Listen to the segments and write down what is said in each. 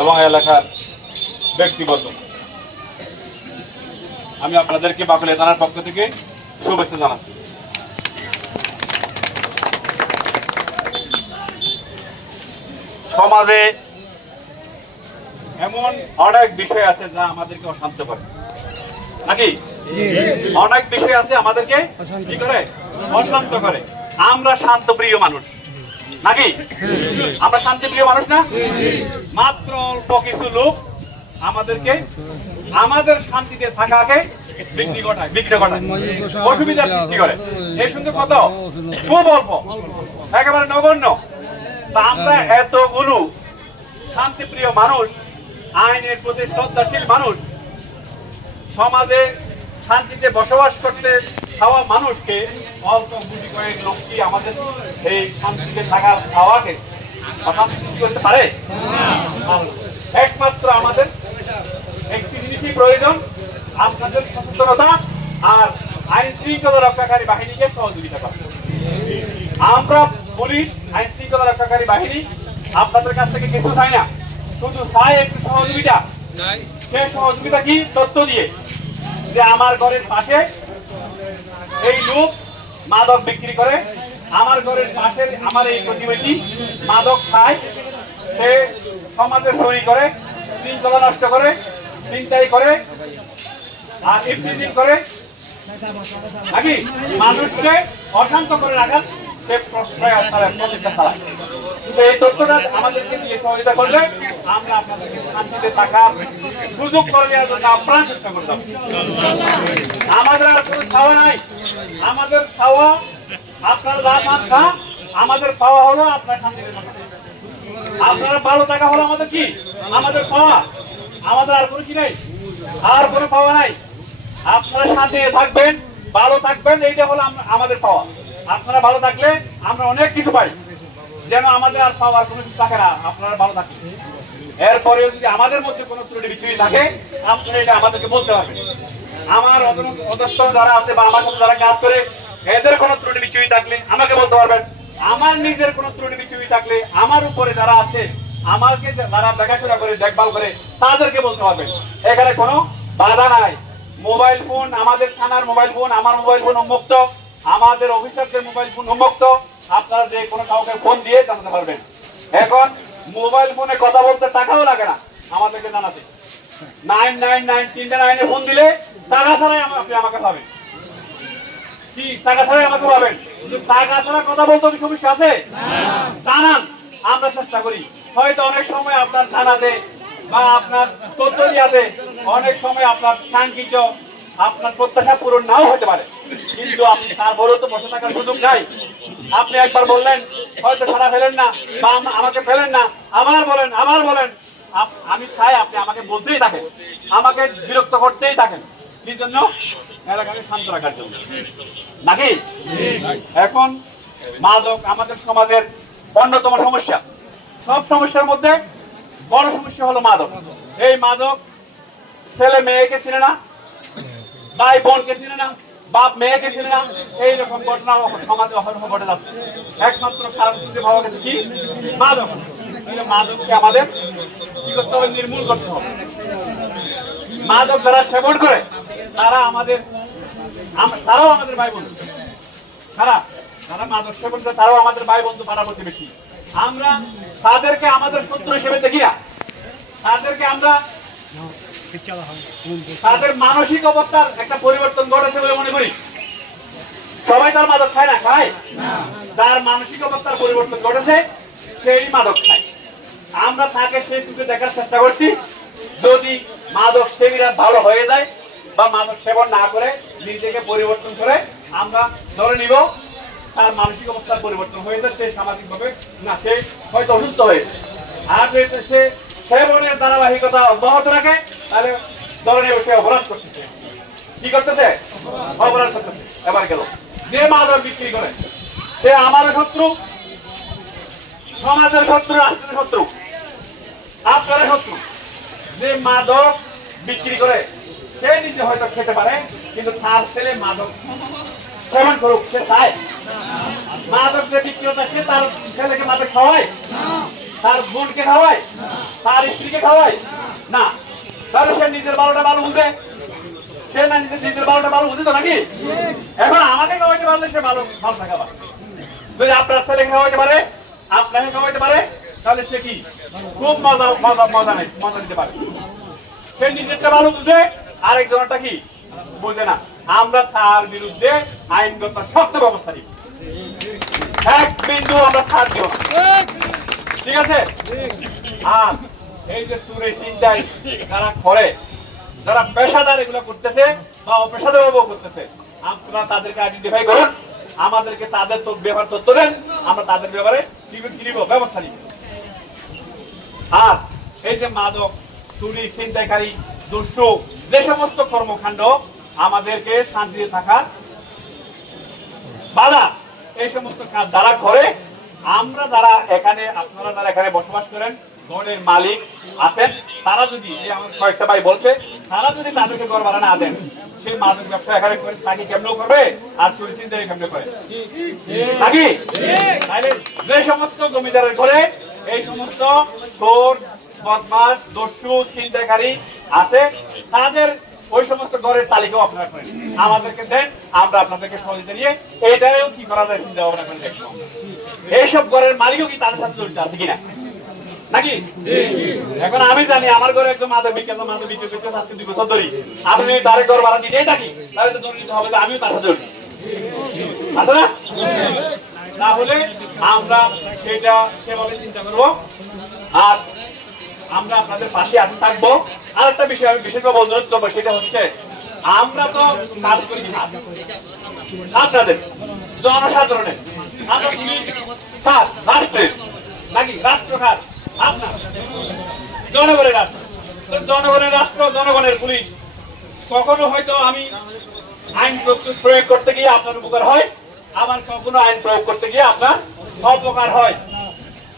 এবং এলাকার ব্যক্তিবর্গ, আমি আপনাদেরকে বাকলিয়া থানার পক্ষ থেকে শুভেচ্ছা জানাচ্ছি। সমাজে এমন অনেক বিষয় আছে যা আমাদেরকে অশান্ত করে, নাকি? অনেক বিষয় আছে আমাদেরকে কি করে? অশান্ত করে। আমরা শান্তপ্রিয় মানুষ, নাকি? আমরা শান্তিপ্রিয় মানুষ না? মাত্র অল্প কিছু লোক আমাদেরকে আমাদের শান্তিতে থাকাকে বিঘ্ন ঘটায়, অসুবিধার সৃষ্টি করে। এই শুনতে কত খুব অল্প, একেবারে নগণ্য। তা আমরা এতগুলো শান্তিপ্রিয় মানুষ, আইনের প্রতি শ্রদ্ধাশীল মানুষ, সমাজে শান্তিতে বসবাস করতে চাওয়া মানুষকে অল্প গুটি কয়েক লোক কি আমাদের এই শান্তিতে থাকার চাওয়াকে অশান্তি সৃষ্টি করতে পারে? একমাত্র আমাদের একটি জিনিসই প্রয়োজন, আপনাদের সচেতনতা আর আইন শৃঙ্খলা রক্ষাকারী বাহিনীকে সহযোগিতা করা। আমরা পুলিশ, আইন শৃঙ্খলা রক্ষাকারী বাহিনী আপনাদের কাছ থেকে কিছু চাই না, শুধু চাই একটু সহযোগিতা। সে সহযোগিতা কি? তথ্য দিয়ে যে আমার ঘরের পাশে এই লোক মাদক বিক্রি করে, আমার ঘরের পাশের আমার এই প্রতিবেশী মাদক খায়, সে সমাজে চুরি করে, শৃঙ্খলা নষ্ট করে, ছিনতাই করে আর ইফটিজিং করে, নাকি মানুষকে অশান্ত করে রাখার সে প্রয়াস চালায়। এই তথ্যটা আমাদেরকে দিয়ে সহযোগিতা করলে আমরা আপনাদেরকে শান্তিতে থাকার সুযোগ করে দেওয়ার জন্য আপ্রাণ চেষ্টা করতাম। আমাদের আর কোনো ছাওয়া নাই, আমাদের ছাওয়া আপনার যা সংখ্যা, আমাদের পাওয়া হলো আপনার শান্তিতে থাকা। আপনারা ভালো থাকা হলো আমাদের কি? আমাদের পাওয়া। আমাদের আর কোনো কি নেই, আর কোনো পাওয়া নাই। আপনারা শান্তিতে থাকবেন, ভালো থাকবেন, এইটা হলো আমাদের পাওয়া। আপনারা ভালো থাকলে আমরা অনেক কিছু পাই, যেন আমাদের আর পাওয়ার কোনো কিছু থাকে না। আপনারা ভালো থাকেন, এরপরেও যদি আমাদের মধ্যে কোনো ত্রুটি বিচ্যুতি থাকে আপনারা এটা আমাদেরকে বলতে পারবেন। আমার অধস্থ যারা আছে বা আমার সাথে যারা কাজ করে, এদের কোনো ত্রুটি বিচ্যুতি থাকলে আমাকে বলতে পারবেন। আমার নিজের কোনো ত্রুটি বিচ্যুতি থাকলে আমার উপরে যারা আছে, আমাকে যারা দেখাশোনা করে, দেখভাল করে, তাদেরকে বলতে পারবেন। এখানে কোনো বাধা নাই। মোবাইল ফোন, আমাদের থানার মোবাইল ফোন, আমার মোবাইল ফোন উন্মুক্ত, আমাদের অফিসারদের মোবাইল ফোন উন্মুক্ত। আপনারা যে কোনো কাউকে ফোন দিয়ে জানাতে পারবেন। এখন মোবাইল ফোনে কথা বলতে টাকাও লাগে না আমাদেরকে জানাতে। 999 তিনটা 9-এ ফোন দিলে টাকা ছাড়াই আপনি আমাকে পাবেন। কি টাকা ছাড়াই আমাকে পাবেন? টাকা ছাড়া কথা বলতে কি সমস্যা আছে? জানান, আমরা চেষ্টা করি। হয়তো অনেক সময় আপনার জানাতে বা আপনার তথ্য দিয়াতে অনেক সময় আপনার কাঙ্ক্ষিত আপনার প্রত্যাশা পূরণ নাও হতে পারে, কিন্তু আপনি তারপরেও তো বসে থাকার সুযোগ নাই। আপনি একবার বললেন, হয়তো সারা ফেলেন না বা আমাকে ফেলেন না, আবার বলেন, আবার বলেন। আমি চাই আপনি আমাকে বলতেই থাকেন, আমাকে বিরক্ত করতেই থাকেন। কি জন্য? এলাকাকে শান্ত রাখার জন্য, নাকি? এখন মাদক আমাদের সমাজের অন্যতম সমস্যা। সব সমস্যার মধ্যে বড় সমস্যা হলো মাদক। এই মাদক ছেলে মেয়েকে চিনে না, ভাই বোনকে চিনে না, বাপ মেয়েকে চিনে না। এইরকম ঘটনা সমাজে অহরহ ঘটে যাচ্ছে। একমাত্র কারণ খুঁজে পাওয়া গেছে কি? মাদক। মাদককে আমাদের কি করতে হবে? নির্মূল করতে হবে। মাদক যারা সেবন করে তারাও আমাদের ভাই বন্ধু। তারা মাদক সেবন করে, তারাও আমাদের ভাই বন্ধু, পাড়া প্রতিবেশী। আমরা তাদেরকে আমাদের শত্রু হিসেবে দেখি না, তাদেরকে আমরা তাদের মানসিক অবস্থার একটা পরিবর্তন ঘটেছে বলে মনে করি। সবাই তার মাদক খায় না, খায়? তার মানসিক অবস্থার পরিবর্তন ঘটেছে, সেই মাদক খায়। আমরা তাকে সেই চোখে দেখার চেষ্টা করছি। যদি মাদক সেবীরা ভালো হয়ে যায় বা মাদক সেবন না করে নিজেকে পরিবর্তন করে, আমরা ধরে নিব তার মানসিক অবস্থার পরিবর্তন হয়েছে, সে সামাজিকভাবে না, সে হয়তো অসুস্থ হয়েছে। আর যদি সে সেবনের ধারাবাহিকতা অব্যাহত রাখে, তাহলে ধরে নিব সে অপরাধ করতেছে। কি করতেছে? অপরাধ করতেছে। এবার গেল যে মাদক বিক্রি করে, সে আমার শত্রু, সমাজের শত্রু, রাষ্ট্রের শত্রু, আপনার শত্রু। যে মাদক বিক্রি করে সে নিজে হয়তো খেতে পারে, কিন্তু তার ছেলে মাদক সেবন করুক, সে চায়? মাদক যে বিক্রেতা, সে তার ছেলেকে মাদক খাওয়ায়, তার বোনকে খাওয়ায়, তার স্ত্রী পুলিশকে খাওয়ায় না, তাহলে সে নিজের বারোটা ভালো বুঝে, সে না নিজের বারোটা ভালো বুঝে তো নাকি? এখন আমাকে খাওয়াইতে পারলে সে ভালো ভালো থাকা পারে। যদি আপনার ছেলে খাওয়াইতে পারে, আপনাকে খাওয়াইতে পারে, তাহলে সে কি খুব মজা নিতে পারে। সে নিজেরটা ভালো বুঝে, আরেকজনটা কি বুঝে না। আমরা তার বিরুদ্ধে আইনগত শক্ত ব্যবস্থা নিই, এক বিন্দু আমরা ছাড় দিব না, ঠিক আছে? আর এই যে চুরি চিন্তায় যারা করে, যারা পেশাদার এগুলো করতেছে বা অপেশাদার ভাবেও করতেছে, আপনারা তাদেরকে আইডেন্টিফাই করুন, আমাদেরকে তাদের ব্যাপারে তথ্য দেন, আমরা তাদের ব্যাপারে ব্যবস্থা নিব। আর এই যে মাদক, চুরি, ছিনতাইকারী, দস্যু, যে সমস্ত কর্মকাণ্ড আমাদেরকে শান্তিতে থাকার বাধা, এই সমস্ত কাজ যারা করে, আমরা যারা এখানে, আপনারা যারা এখানে বসবাস করেন, ঘরের মালিক আছেন, তারা যদি, আমার কয়েকটা ভাই বলছে, তারা যদি তাদেরকে ঘর ভাড়া না দেন, সেই মাদক ব্যবসা এখানে করে তাকে কেমন করবে, আর চুরি ছিনতাই কেমন করে নাকি? তাইলে যে সমস্ত জমিদারের ঘরে এই সমস্ত চোর, বদমাশ, দস্যু, ছিনতাইকারী আছে, তাদের ওই সমস্ত ঘরের তালিকাও আপনারা করেন, আমাদেরকে দেন, আমরা আপনাদেরকে সহযোগিতা নিয়ে এটাও কি করা যায় চিন্তা ভাবনা করে দেখবো। এইসব ঘরের মালিকও কি তাদের সাথে জড়িত আছে কিনা নাকি? এখন আমি জানি আমার ঘরে একদম মাদক বিক্রি করতে আজকে 2 বছর ধরে, আপনি তার ঘর ভাড়া দিতেই থাকি, তাহলে তো জড়িত হবে যে আমিও তার সাথে জড়িত আছে না? তাহলে আমরা সেটা সেভাবে চিন্তা করবো, আর আমরা আপনাদের পাশে আসে থাকবো। আর একটা বিষয় আমি বিশেষভাবে অনুরোধ করবো, সেটা হচ্ছে আমরা তো কাজ করি আপনাদের জনসাধারণের, আমরা পুলিশ খাত রাষ্ট্রের নাকি? রাষ্ট্র খাত আপনার, জনগণের রাষ্ট্র, জনগণের রাষ্ট্র, জনগণের পুলিশ। কখনো হয়তো আমি আইন প্রয়োগ করতে গিয়ে আপনার উপকার হয়, আবার কখনো আইন প্রয়োগ করতে গিয়ে আপনার অপকার হয়।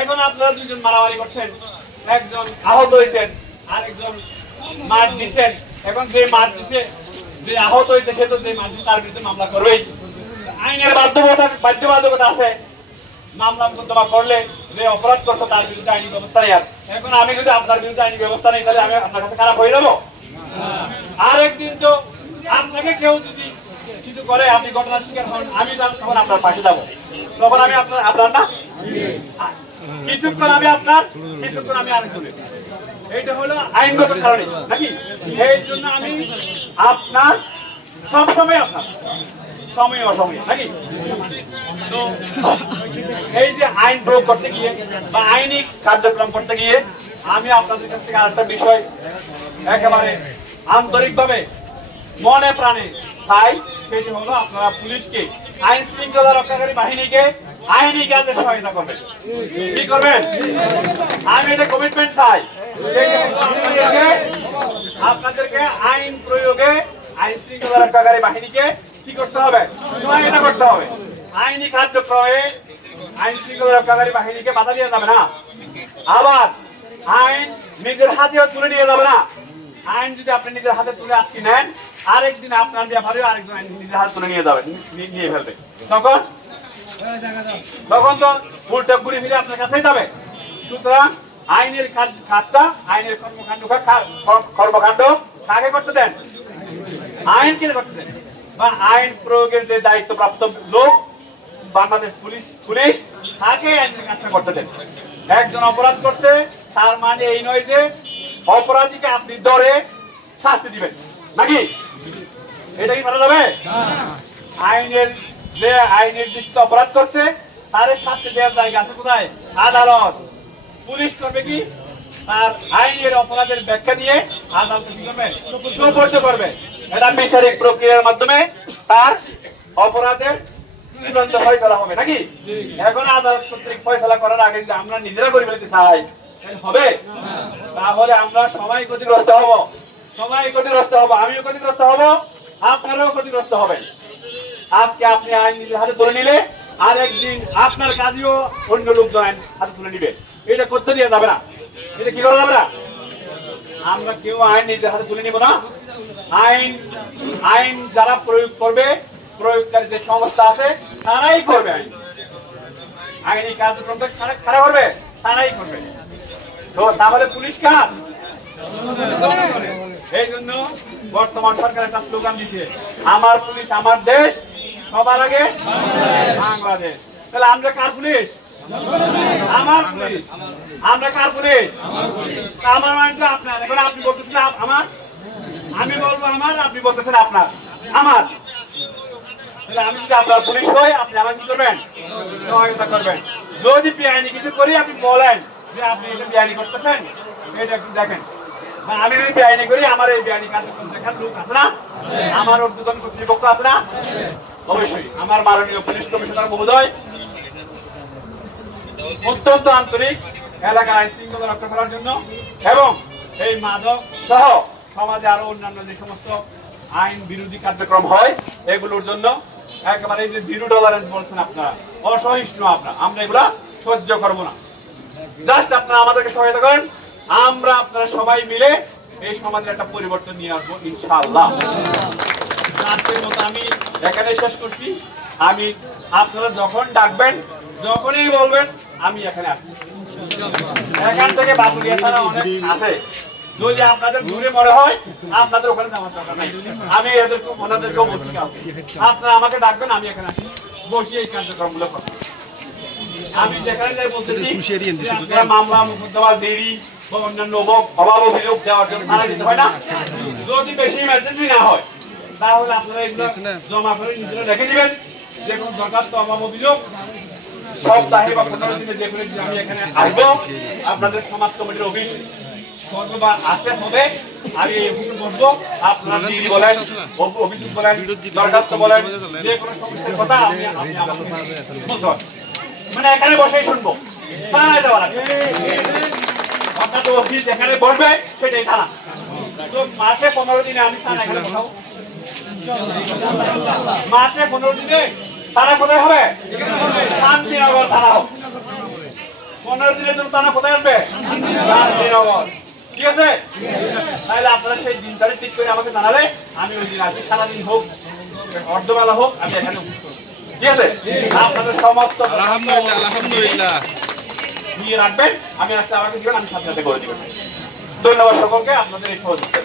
এখন আপনারা দুজন মারামারি করছেন, একজন আহত হয়েছেন, আরেকজন মার দিচ্ছেন। এখন যে মার দিচ্ছে, যে আহত হয়েছে, সে তো যে মার দিচ্ছে তার বিরুদ্ধে মামলা করবেই, আইনের বাধ্যবাধকতা আছে। মামলা মোকদ্দমা করলে যে অপরাধ করছে তার বিরুদ্ধে আইনি ব্যবস্থা নেই। আর এখন আমি যদি আপনার বিরুদ্ধে আইনি ব্যবস্থা নেই, তাহলে আমি আপনার কাছে খারাপ হয়ে যাবো। আরেকদিন তো আপনাকে কেউ যদি কিছু করে, আপনি ঘটনার শিকার হন, আমি তখন আপনার পাশে যাবো, তখন আমি আপনার না, কিছুক্ষণ আমি আপনার, কিছুক্ষণ আমি আরেকজনের। এইটা হলো আইনগত কারণে নাকি? এই জন্য আমি আপনার সবসময়, আপনার সময় অসময় নাকি? তো এই যে আইন প্রয়োগ করতে গিয়ে বা আইনি কার্যক্রম করতে গিয়ে আমি আপনাদের কাছ থেকে আরেকটা বিষয় একেবারে আন্তরিকভাবে মনে প্রাণে চাই, সেটি হলো আপনারা পুলিশকে, আইন শৃঙ্খলা রক্ষাকারী বাহিনীকে আইনি কাজে সহায়তা করবেন। কি করবেন? আমি এটা কমিটমেন্ট চাই, আপনাদেরকে আইন প্রয়োগে আইন শৃঙ্খলা রক্ষাকারী বাহিনীকে কি করতে হবে? সহায়তা করতে হবে। আইনি কার্যক্রমে আইন শৃঙ্খলা রক্ষাকারী বাহিনীকে বাধা দেওয়া যাবে না, আবার আইন নিজের হাতেও তুলে নিয়ে যাবে না। আইন যদি আপনি নিজের হাতে তুলে আজকে নেন, আরেকদিন আপনার ব্যাপারেও আরেকজন আইন নিজের হাতে তুলে নিয়ে যাবে, নিয়ে ফেলবে, তখন তো উল্টো ঘুরে ফিরে আপনার কাছেই যাবে। সুতরাং আইনের কাজটা, আইনের কর্মকাণ্ড কাকে করতে দেন? আইন কে করতে দেন, বা আইন প্রয়োগের যে দায়িত্বপ্রাপ্ত লোক বাংলাদেশ পুলিশ তাকে আইনের কাজটা করতে দেন। একজন অপরাধ করছে, তার মানে এই নয় যে অপরাধীকে আপনি ধরে শাস্তি দিবেন নাকি? এটা কি করা যাবে? আইনের যে আইনের দৃষ্টিতে অপরাধ করছে, তার শাস্তি দেওয়ার জায়গা আছে কোথায়? আদালত। পুলিশ করবে কি? তার আইনের অপরাধের ব্যাখ্যা দিয়ে আদালত কি করবে? সুপর্দ করবে। এটা বিচারিক প্রক্রিয়ার মাধ্যমে তার অপরাধের চূড়ান্ত ফয়সালা হবে নাকি? এখন আদালত কর্তৃক ফয়সালা করার আগে যদি আমরা নিজেরা করে ফেলতে চাই, হবে? তাহলে আমরা সবাই ক্ষতিগ্রস্ত হব, আমিও ক্ষতিগ্রস্ত হব, আপনারাও ক্ষতিগ্রস্ত হবেন। আজকে আপনি আইন নিজের হাতে তুলে নিলে, আরেকদিন আপনার কাজেও অন্য লোকজন আইন হাতে তুলে নিবে। এটা করতে দিয়ে যাবে না, এটা কি করা যাবে না। আমরা কেউ আইন নিজের হাতে তুলে নিব না। আইন যারা প্রয়োগ করবে, প্রয়োগকারী যে সংস্থা আছে তারাই করবে। আইনি কার্যক্রমটা কারা করবে? তারাই করবে। তো তাহলে পুলিশ কার? এই জন্য বর্তমান সরকার একটা স্লোগান দিছে, আমার পুলিশ আমার দেশ, সবার আগে বাংলাদেশ। তাহলে আমরা কার পুলিশ? আমার পুলিশ। আমরা কার পুলিশ? আমার মানে তো আপনার। এখন আপনি বলতেছেন আমার, আমি বলবো আমার, আপনি বলতেছেন আপনার। আমার তাহলে আমি যদি আপনার পুলিশ হই, আপনি আমার কি করবেন? সহযোগিতা করবেন। যদি বেআইনি কিছু করি, আপনি বলেন যে আপনি এটা বেআইনি করতেছেন, এটা একটু দেখেন। আমি যদি বেআইনি করি, আমার এই বেআইনি কার্যক্রম দেখার লোক আছে না? আমার ঊর্ধ্বতন কর্তৃপক্ষ আছে না? অবশ্যই। আমার মাননীয় পুলিশ কমিশনার মহোদয় অত্যন্ত আন্তরিক এলাকার আইন শৃঙ্খলা রক্ষা করার জন্য এবং এই মাদক সহ সমাজে আরো অন্যান্য যে সমস্ত আইন বিরোধী কার্যক্রম হয় এগুলোর জন্য একেবারে এই যে 0 টলারেন্স বলছেন আপনারা, অসহিষ্ণু আমরা এগুলা সহ্য করবো না। জাস্ট আপনারা আমাদেরকে সহায়তা করেন, আমরা আপনারা সবাই মিলে এই সমাজের একটা পরিবর্তন নিয়ে আসবো ইনশাআল্লাহ। আজকের মতো আমি এখানে শেষ করছি। আমি আপনারা যখন ডাকবেন, যখনই বলবেন, আমি এখানে আসবো। এখান থেকে বাবুলিয়া থানা অনেক আছে, যদি আপনাদের দূরে মনে হয় আপনাদের ওখানে যাওয়ার দরকার নাই। আমি এদেরকে ওনাদেরকেও বলছি, কাউকে আপনারা আমাকে ডাকবেন, আমি এখানে আসি, বসি এই কার্যক্রমগুলো করব। আমি যেখানে যাই বলতেছি আপনারা মামলা মোকদ্দমা দেরি বা অন্যান্য অভাব অভিযোগ দেওয়ার জন্য থানা দিতে হয় না। যদি বেশি ইমার্জেন্সি না হয় তাহলে আপনারা এগুলো জমা করে নিজেরা রেখে দিবেন। যে কোনো দরখাস্ত অভাব অভিযোগ সপ্তাহে বা 15 দিনে যে কোনো আমি এখানে আসবো। আপনাদের সমাজ কমিটির অফিস সর্ববার আসতে হবে। আমি এই অফিসে বসবো, আপনারা ডিগ্রি বলেন, অভিযোগ বলেন, দরখাস্ত বলেন, যে কোনো সমস্যার কথা আপনি আমাকে বলতে হবে। মানে এখানে বসেই শুনবো, থানায় যাওয়ার আগে। অর্থাৎ অফিস যেখানে বসবে সেটাই থানা। তো মাসে 15 দিনে আমি থানা এখানে বসাবো। মাসে 15 দিনে থানা কোথায় হবে? শান্তিনগর থানা হবে। 15 দিনের জন্য থানা কোথায় আসবে? শান্তিনগর। ঠিক আছে? তাহলে আপনারা সেই দিন তারিখ ঠিক করে আমাকে জানালে আমি ওই দিন আসি। সারাদিন হোক, অর্ধবেলা হোক, আমি এখানে উপস্থিত করব। ঠিক আছে? আপনাদের সমস্ত আলহামদুলিল্লাহ নিয়ে রাখবেন। আমি আসলে আমাকে দিবেন, আমি সাথে সাথে করে দিবেন। ধন্যবাদ সকলকে আপনাদের এই সহযোগিতা।